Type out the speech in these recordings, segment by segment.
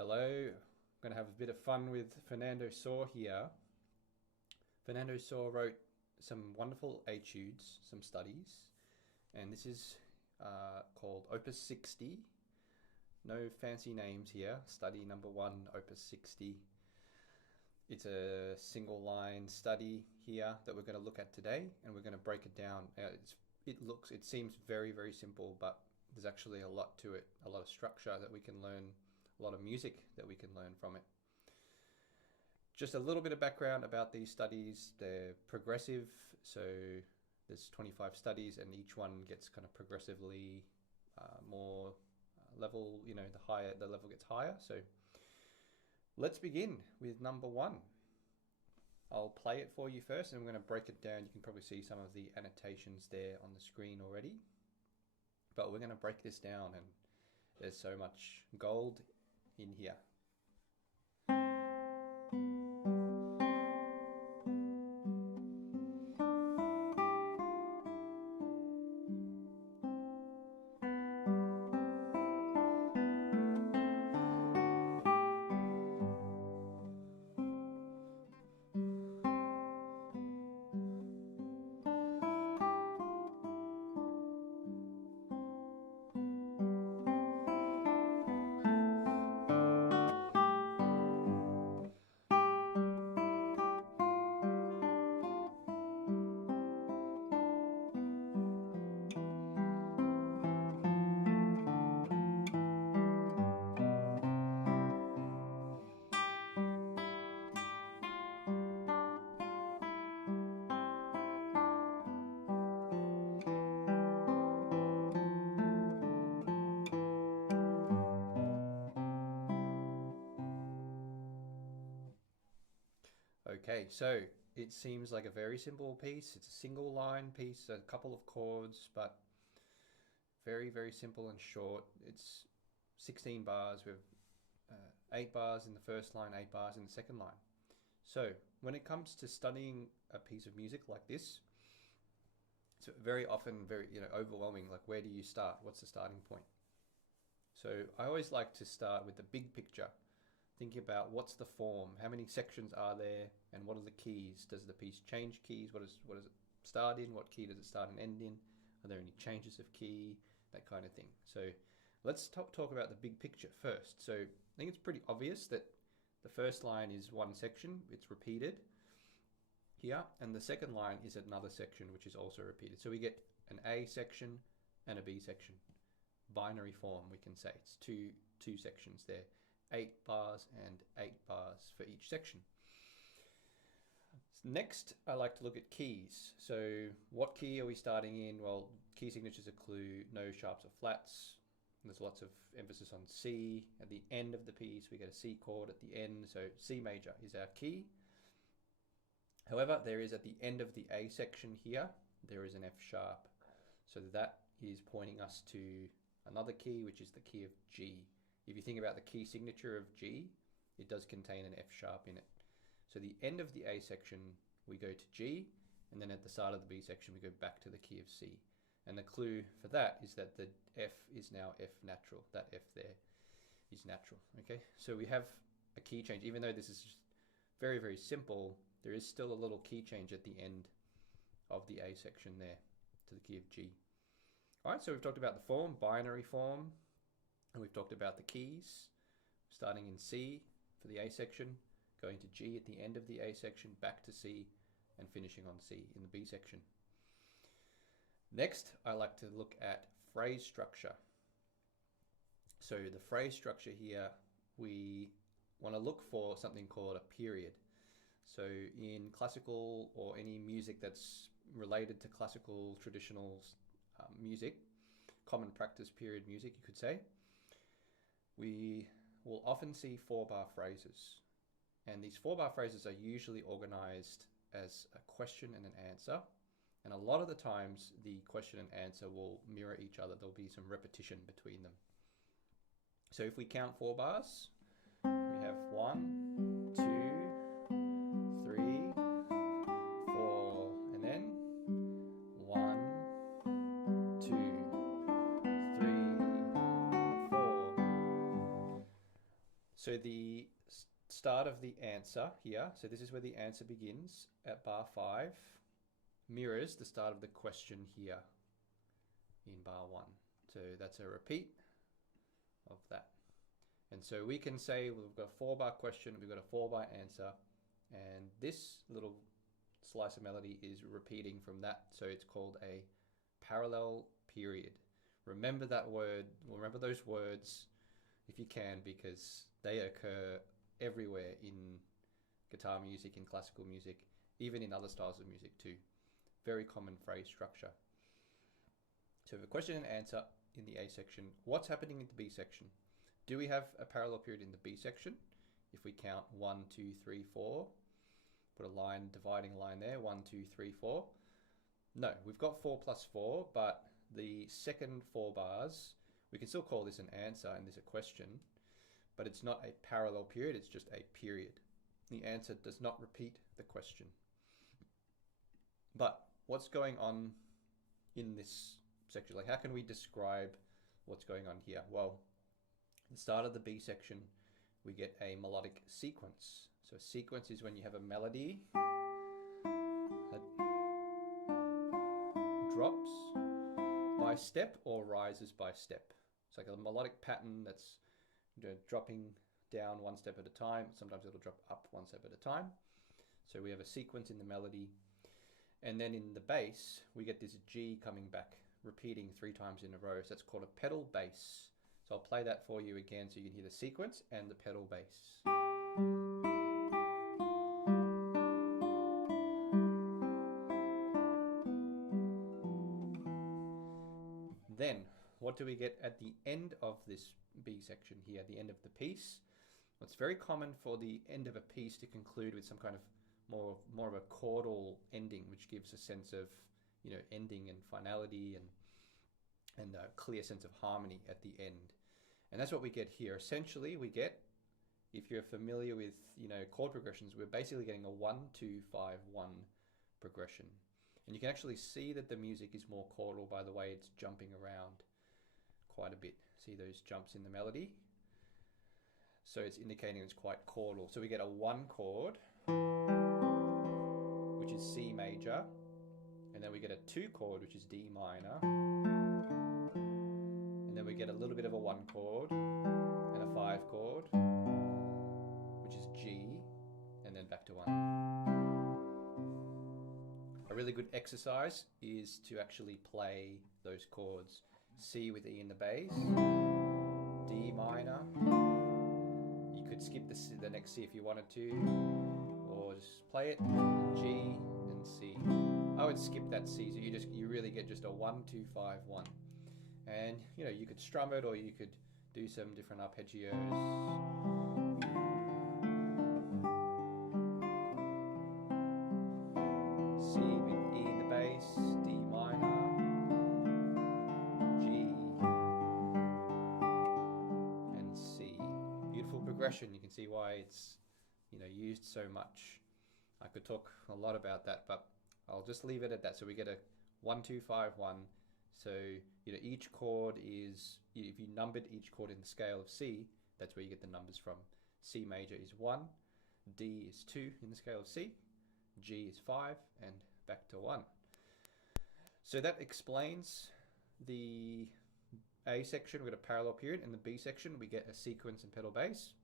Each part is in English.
Hello, I'm going to have a bit of fun with Fernando Saw here. Fernando Saw wrote some wonderful etudes, some studies, and this is called Op.60. No fancy names here. Study number 1, Op.60. It's a single line study here that we're going to look at today, and we're going to break it down. It seems very, very simple, but there's actually a lot to it, a lot of structure that we can learn, a lot of music that we can learn from it. Just a little bit of background about these studies. They're progressive, so there's 25 studies and each one gets kind of progressively more level, the higher the level gets higher. So let's begin with number 1. I'll play it for you first and I'm going to break it down. You can probably see some of the annotations there on the screen already, but we're going to break this down, and there's so much gold in here. Okay, so it seems like a very simple piece. It's a single line piece, a couple of chords, but very, very simple and short. It's 16 bars with 8 bars in the first line, 8 bars in the second line. So when it comes to studying a piece of music like this, it's very often very overwhelming. Like, where do you start? What's the starting point? So I always like to start with the big picture. Think about what's the form, how many sections are there, and what are the keys? Does the piece change keys? What does it start in? What key does it start and end in? Are there any changes of key? That kind of thing. So let's talk about the big picture first. So I think it's pretty obvious that the first line is one section, it's repeated here, and the second line is another section which is also repeated. So we get an A section and a B section. Binary form, we can say. It's two sections there. 8 bars and 8 bars for each section. Next, I like to look at keys. So what key are we starting in? Well, key signatures include no sharps or flats. There's lots of emphasis on C. At the end of the piece, we get a C chord at the end. So C major is our key. However, there is at the end of the A section here, there is an F sharp. So that is pointing us to another key, which is the key of G. If you think about the key signature of G, it does contain an F sharp in it. So the end of the A section, we go to G, and then at the start of the B section, we go back to the key of C. And the clue for that is that the F is now F natural. That F there is natural, okay? So we have a key change. Even though this is very, very simple, there is still a little key change at the end of the A section there to the key of G. All right, so we've talked about the form, binary form, and we've talked about the keys, starting in C for the A section, going to G at the end of the A section, back to C, and finishing on C in the B section. Next, I like to look at phrase structure. So the phrase structure here, we want to look for something called a period. So in classical or any music that's related to classical traditional music, common practice period music, you could say, we will often see 4-bar phrases. And these 4-bar phrases are usually organized as a question and an answer. And a lot of the times, the question and answer will mirror each other. There'll be some repetition between them. So if we count 4 bars, we have 1, 2, 3, 4, and then 1, 2, 3, 4. So the start of the answer here, so this is where the answer begins at bar 5, mirrors the start of the question here in bar 1. So that's a repeat of that. And so we can say we've got a 4-bar question, we've got a 4-bar answer, and this little slice of melody is repeating from that. So it's called a parallel period. Remember that word, remember those words if you can, because they occur everywhere in guitar music, in classical music, even in other styles of music too. Very common phrase structure. So we have a question and answer in the A section. What's happening in the B section? Do we have a parallel period in the B section? If we count 1, 2, 3, 4, put a line, dividing line there, 1, 2, 3, 4. No, we've got 4 plus 4, but the second 4 bars, we can still call this an answer and this a question, but it's not a parallel period, it's just a period. The answer does not repeat the question. But what's going on in this section? Like, how can we describe what's going on here? Well, at the start of the B section, we get a melodic sequence. So a sequence is when you have a melody that drops by step or rises by step. It's like a melodic pattern that's dropping down one step at a time. Sometimes it'll drop up one step at a time. So we have a sequence in the melody. And then in the bass, we get this G coming back, repeating 3 times in a row. So that's called a pedal bass. So I'll play that for you again so you can hear the sequence and the pedal bass. Then, what do we get at the end of this B section here, the end of the piece? Well, it's very common for the end of a piece to conclude with some kind of more of a chordal ending, which gives a sense of, you know, ending and finality and a clear sense of harmony at the end. And that's what we get here. Essentially, we get, if you're familiar with, you know, chord progressions, we're basically getting a 1, 2, 5, 1 progression. And you can actually see that the music is more chordal by the way it's jumping around quite a bit. See those jumps in the melody? So it's indicating it's quite chordal. So we get a 1 chord, which is C major, and then we get a 2 chord, which is D minor, and then we get a little bit of a 1 chord and a 5 chord, which is G, and then back to 1. A really good exercise is to actually play those chords. C with E in the bass, D minor. You could skip the next C if you wanted to, or just play it, G and C. I would skip that C, so you really get just a 1, 2, 5, 1. And you know, you could strum it or you could do some different arpeggios. C with E in the bass, D minor, G, and C. Beautiful progression. You can see why it's, you know, used so much. I could talk a lot about that, but I'll just leave it at that. So we get a 1, 2, 5, 1. So, you know, each chord is, if you numbered each chord in the scale of C, that's where you get the numbers from. C major is 1, D is 2 in the scale of C, G is 5, and back to 1. So that explains the A section. We get a parallel period. In the B section, we get a sequence and pedal bass,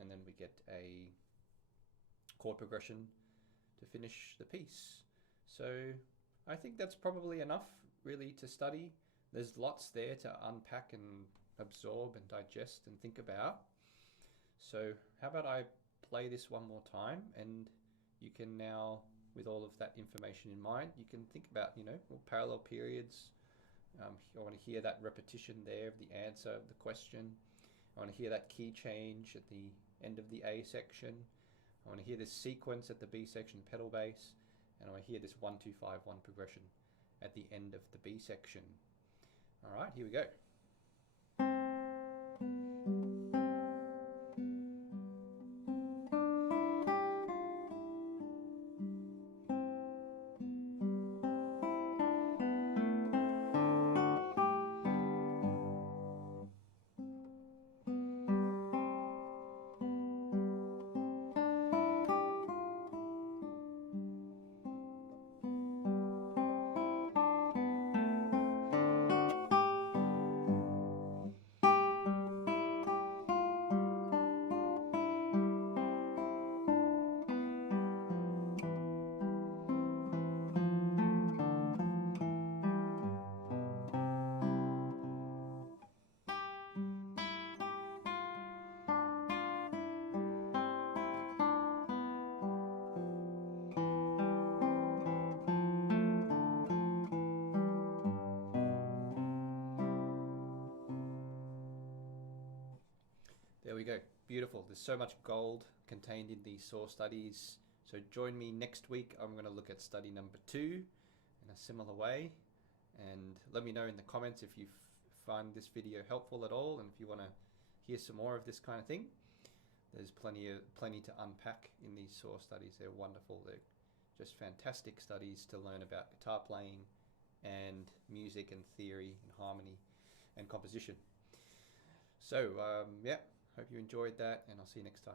and then we get a chord progression to finish the piece. So I think that's probably enough really to study. There's lots there to unpack and absorb and digest and think about. So how about I play this one more time, and you can now, with all of that information in mind, you can think about, you know, parallel periods. I want to hear that repetition there of the answer of the question. I want to hear that key change at the end of the A section. I want to hear this sequence at the B section, pedal bass, and I want to hear this 1, 2, 5, 1 progression at the end of the B section. All right, here we go. we go. Beautiful. There's so much gold contained in these source studies. So join me next week. I'm going to look at study number 2 in a similar way. And let me know in the comments if you find this video helpful at all, and if you want to hear some more of this kind of thing. There's plenty to unpack in these source studies. They're wonderful. They're just fantastic studies to learn about guitar playing and music and theory and harmony and composition. So yeah, hope you enjoyed that, and I'll see you next time.